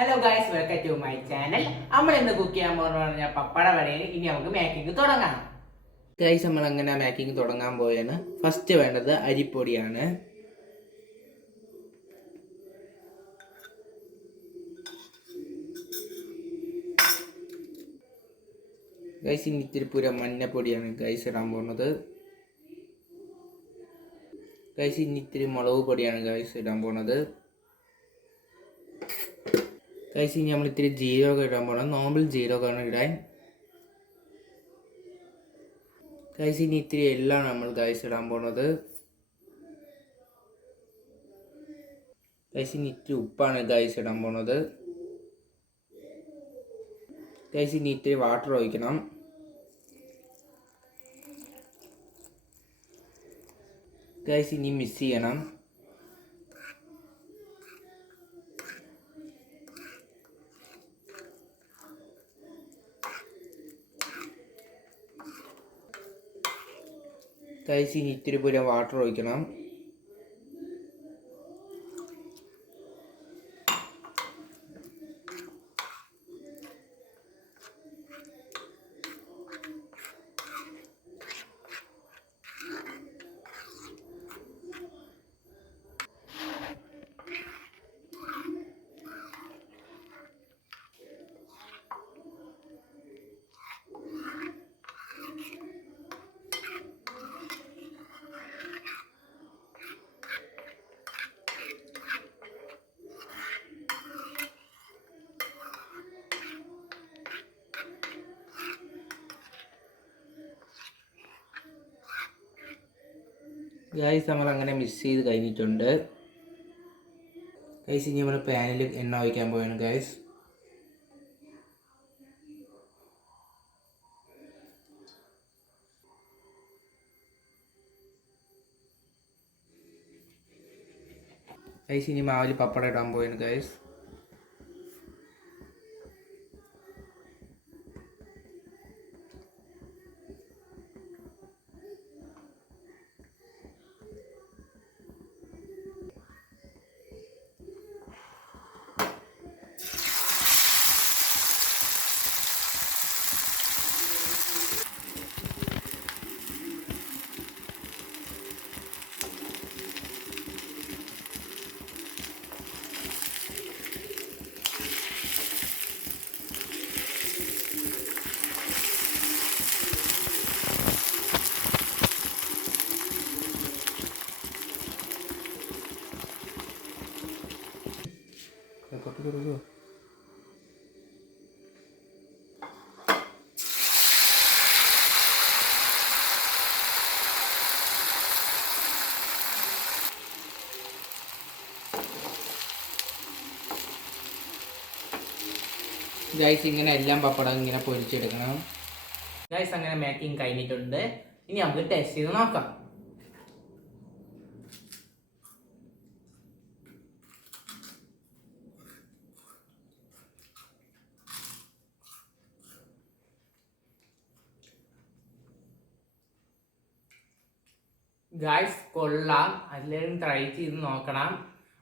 Hello guys, welcome to my channel. നമ്മൾ ഇന്ന് കുക്ക് ചെയ്യാൻ പോകുന്ന പപ്പട വടയാണ്. ഇനി നമുക്ക് മേക്കിംഗ് തുടങ്ങാം. ഗൈസ്, നമ്മൾ അങ്ങനെ മേക്കിംഗ് തുടങ്ങാൻ പോയാണ്. ഫസ്റ്റ് വേണ്ടത് അരിപ്പൊടിയാണ്. ഗൈസ്, ഇനി ഇത്തിരി പുര മഞ്ഞപ്പൊടിയാണ് ഗൈസ് ഇടാൻ പോകുന്നത്. ഗൈസ്, ഇനി ഇത്തിരി മുളക് പൊടിയാണ് ഗൈസ് ഇടാൻ പോകുന്നത്. ഗൈസ്, ഇനി നമ്മൾ ഇത്തിരി ജീരകം ഇടാൻ പോകണം. നോർമൽ ജീരകമാണ് ഇടാൻ. ഗൈസ്, ഇനി ഇത്തിരി എല്ലാം നമ്മൾ ഗൈസ് ഇടാൻ പോണത്. ഗൈസ്, ഇനി ഇത്തിരി ഉപ്പാണ് ഗൈസ് ഇടാൻ പോണത്. ഗൈസ്, ഇനി ഇത്തിരി വാട്ടർ ഒഴിക്കണം. ഗൈസ്, ഇനി മിക്സ് ചെയ്യണം. ഗൈസ്, ഇനി ഇത്തിരി പുരം വാട്ടർ ഒഴിക്കണം. ഗൈസ്, നമ്മൾ അങ്ങനെ മിക്സ് ചെയ്ത് കഴിഞ്ഞിട്ടുണ്ട്. ഗൈസ്, ഇനി നമ്മൾ പാനിൽ എണ്ണ ഒഴിക്കാൻ പോയാണ് ഗൈസ്. ഗൈസ്, ഇനി മാവിൽ പപ്പടം ഇടാൻ പോയാണ് ഗൈസ്. ഗൈസ്, ഇങ്ങനെ എല്ലാം പപ്പടം ഇങ്ങനെ പൊരിച്ചെടുക്കണം. ഗൈസ്, അങ്ങനെ മേക്കിംഗ് കഴിഞ്ഞിട്ടുണ്ട്. ഇനി നമുക്ക് ടേസ്റ്റ് ചെയ്ത് നോക്കാം. ഗൈസ്, കൊള്ളാം. എല്ലാവരും ട്രൈ ചെയ്ത് നോക്കണം.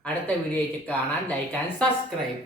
അടുത്ത വീഡിയോയ്ക്ക് കാണാൻ ലൈക്ക് ആൻഡ് സബ്സ്ക്രൈബ്.